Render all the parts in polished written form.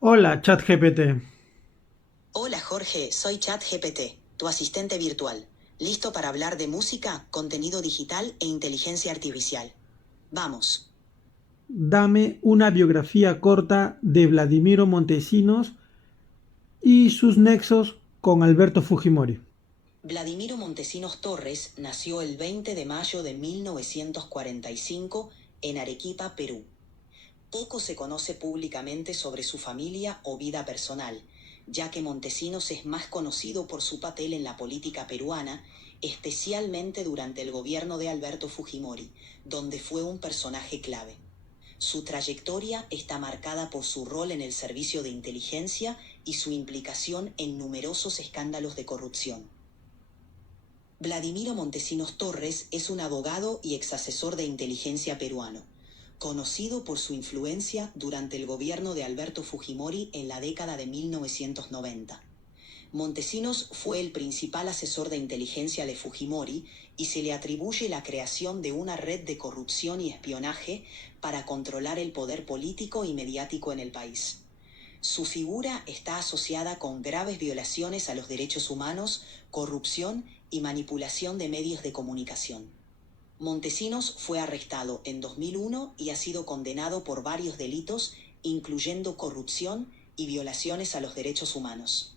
Hola, ChatGPT. Hola Jorge, soy ChatGPT, tu asistente virtual. ¿Listo para hablar de música, contenido digital e inteligencia artificial? Vamos. Dame una biografía corta de Vladimiro Montesinos y sus nexos con Alberto Fujimori. Vladimiro Montesinos Torres nació el 20 de mayo de 1945 en Arequipa, Perú. Poco se conoce públicamente sobre su familia o vida personal, ya que Montesinos es más conocido por su papel en la política peruana, especialmente durante el gobierno de Alberto Fujimori, donde fue un personaje clave. Su trayectoria está marcada por su rol en el servicio de inteligencia y su implicación en numerosos escándalos de corrupción. Vladimiro Montesinos Torres es un abogado y exasesor de inteligencia peruano, conocido por su influencia durante el gobierno de Alberto Fujimori en la década de 1990. Montesinos fue el principal asesor de inteligencia de Fujimori y se le atribuye la creación de una red de corrupción y espionaje para controlar el poder político y mediático en el país. Su figura está asociada con graves violaciones a los derechos humanos, corrupción y manipulación de medios de comunicación. Montesinos fue arrestado en 2001 y ha sido condenado por varios delitos, incluyendo corrupción y violaciones a los derechos humanos.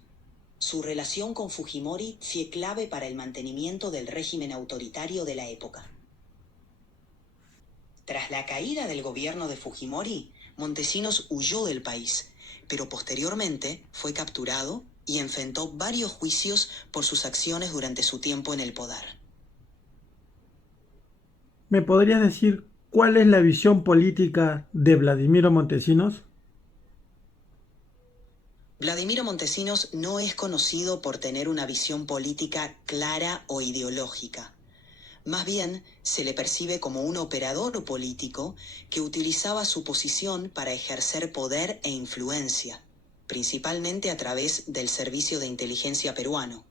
Su relación con Fujimori fue clave para el mantenimiento del régimen autoritario de la época. Tras la caída del gobierno de Fujimori, Montesinos huyó del país, pero posteriormente fue capturado y enfrentó varios juicios por sus acciones durante su tiempo en el poder. ¿Me podrías decir cuál es la visión política de Vladimiro Montesinos? Vladimiro Montesinos no es conocido por tener una visión política clara o ideológica. Más bien, se le percibe como un operador político que utilizaba su posición para ejercer poder e influencia, principalmente a través del Servicio de Inteligencia peruano.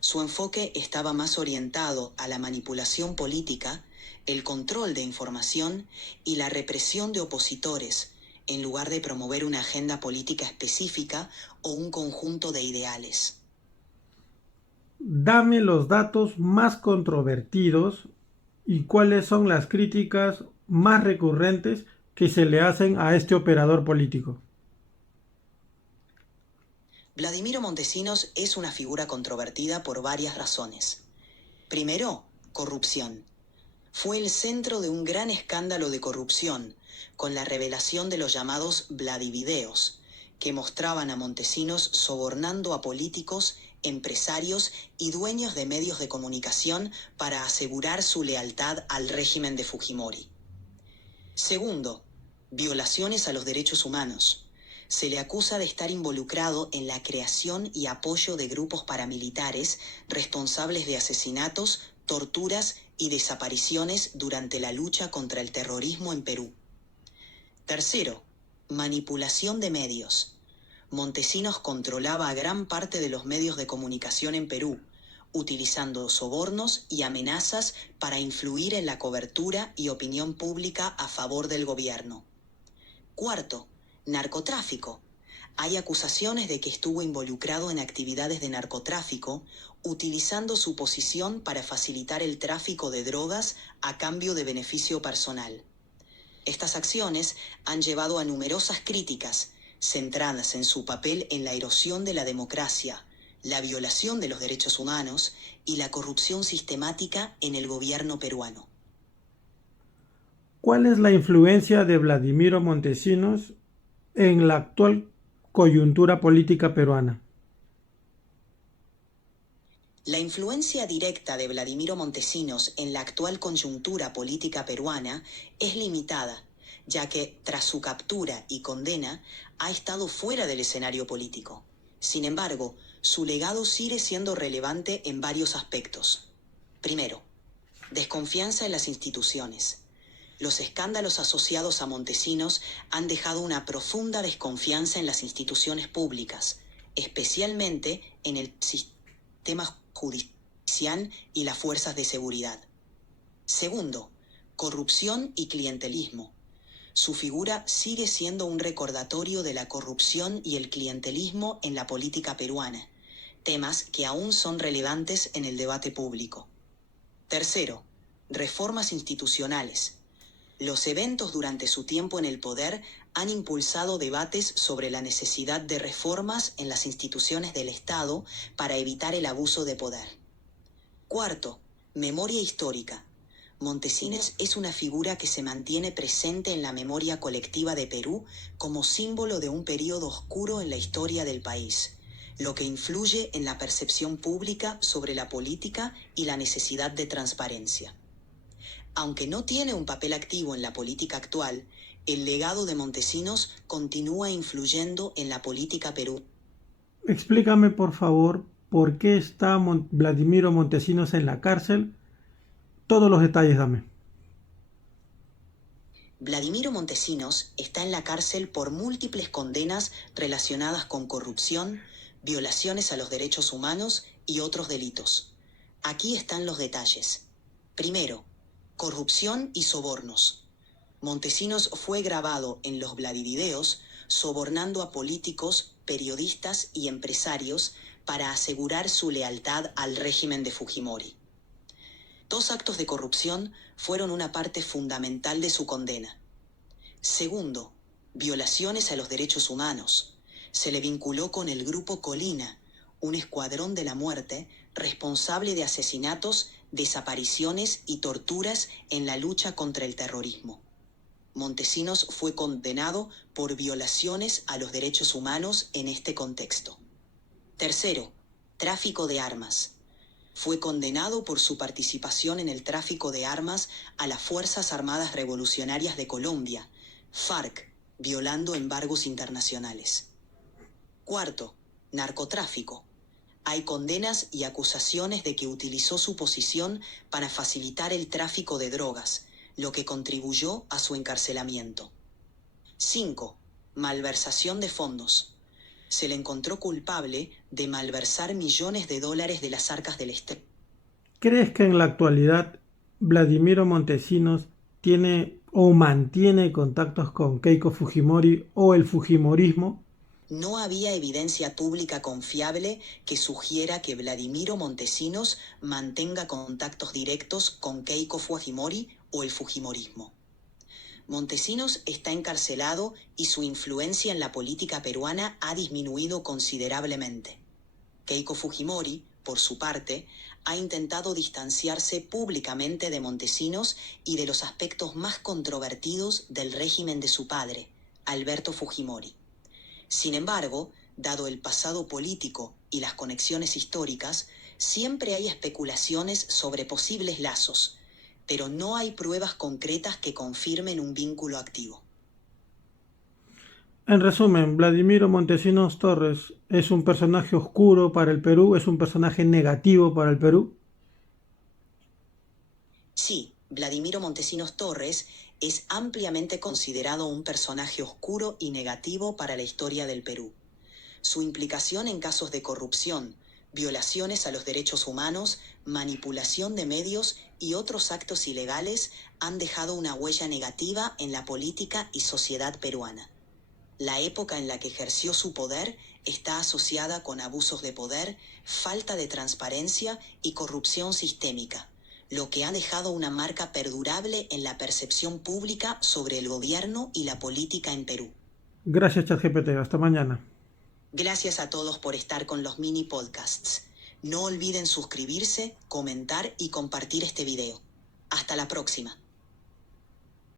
Su enfoque estaba más orientado a la manipulación política, el control de información y la represión de opositores, en lugar de promover una agenda política específica o un conjunto de ideales. Dame los datos más controvertidos y cuáles son las críticas más recurrentes que se le hacen a este operador político. Vladimiro Montesinos es una figura controvertida por varias razones. Primero, corrupción. Fue el centro de un gran escándalo de corrupción, con la revelación de los llamados Vladivideos, que mostraban a Montesinos sobornando a políticos, empresarios y dueños de medios de comunicación para asegurar su lealtad al régimen de Fujimori. Segundo, violaciones a los derechos humanos. Se le acusa de estar involucrado en la creación y apoyo de grupos paramilitares responsables de asesinatos, torturas y desapariciones durante la lucha contra el terrorismo en Perú. Tercero, manipulación de medios. Montesinos controlaba a gran parte de los medios de comunicación en Perú, utilizando sobornos y amenazas para influir en la cobertura y opinión pública a favor del gobierno. Cuarto, narcotráfico. Hay acusaciones de que estuvo involucrado en actividades de narcotráfico, utilizando su posición para facilitar el tráfico de drogas a cambio de beneficio personal. Estas acciones han llevado a numerosas críticas, centradas en su papel en la erosión de la democracia, la violación de los derechos humanos y la corrupción sistemática en el gobierno peruano. ¿Cuál es la influencia de Vladimiro Montesinos en la actual coyuntura política peruana? La influencia directa de Vladimiro Montesinos en la actual coyuntura política peruana es limitada, ya que tras su captura y condena ha estado fuera del escenario político. Sin embargo, su legado sigue siendo relevante en varios aspectos. Primero, desconfianza en las instituciones. Los escándalos asociados a Montesinos han dejado una profunda desconfianza en las instituciones públicas, especialmente en el sistema judicial y las fuerzas de seguridad. Segundo, corrupción y clientelismo. Su figura sigue siendo un recordatorio de la corrupción y el clientelismo en la política peruana, temas que aún son relevantes en el debate público. Tercero, reformas institucionales. Los eventos durante su tiempo en el poder han impulsado debates sobre la necesidad de reformas en las instituciones del Estado para evitar el abuso de poder. Cuarto, memoria histórica. Montesinos es una figura que se mantiene presente en la memoria colectiva de Perú como símbolo de un periodo oscuro en la historia del país, lo que influye en la percepción pública sobre la política y la necesidad de transparencia. Aunque no tiene un papel activo en la política actual, el legado de Montesinos continúa influyendo en la política peruana. Explícame, por favor, por qué está Vladimiro Montesinos en la cárcel. Todos los detalles dame. Vladimiro Montesinos está en la cárcel por múltiples condenas relacionadas con corrupción, violaciones a los derechos humanos y otros delitos. Aquí están los detalles. Primero, corrupción y sobornos. Montesinos fue grabado en los Vladivideos sobornando a políticos, periodistas y empresarios para asegurar su lealtad al régimen de Fujimori. 2 actos de corrupción fueron una parte fundamental de su condena. Segundo, violaciones a los derechos humanos. Se le vinculó con el Grupo Colina, un escuadrón de la muerte responsable de asesinatos, desapariciones y torturas en la lucha contra el terrorismo. Montesinos fue condenado por violaciones a los derechos humanos en este contexto. Tercero, tráfico de armas. Fue condenado por su participación en el tráfico de armas a las Fuerzas Armadas Revolucionarias de Colombia, FARC, violando embargos internacionales. Cuarto, narcotráfico. Hay condenas y acusaciones de que utilizó su posición para facilitar el tráfico de drogas, lo que contribuyó a su encarcelamiento. 5. Malversación de fondos. Se le encontró culpable de malversar millones de dólares de las arcas del Estado. ¿Crees que en la actualidad Vladimiro Montesinos tiene o mantiene contactos con Keiko Fujimori o el Fujimorismo? No había evidencia pública confiable que sugiera que Vladimiro Montesinos mantenga contactos directos con Keiko Fujimori o el Fujimorismo. Montesinos está encarcelado y su influencia en la política peruana ha disminuido considerablemente. Keiko Fujimori, por su parte, ha intentado distanciarse públicamente de Montesinos y de los aspectos más controvertidos del régimen de su padre, Alberto Fujimori. Sin embargo, dado el pasado político y las conexiones históricas, siempre hay especulaciones sobre posibles lazos, pero no hay pruebas concretas que confirmen un vínculo activo. En resumen, Vladimiro Montesinos Torres es un personaje oscuro para el Perú, es un personaje negativo para el Perú. Sí, Vladimiro Montesinos Torres es ampliamente considerado un personaje oscuro y negativo para la historia del Perú. Su implicación en casos de corrupción, violaciones a los derechos humanos, manipulación de medios y otros actos ilegales han dejado una huella negativa en la política y sociedad peruana. La época en la que ejerció su poder está asociada con abusos de poder, falta de transparencia y corrupción sistémica, lo que ha dejado una marca perdurable en la percepción pública sobre el gobierno y la política en Perú. Gracias, ChatGPT. Hasta mañana. Gracias a todos por estar con los mini podcasts. No olviden suscribirse, comentar y compartir este video. Hasta la próxima.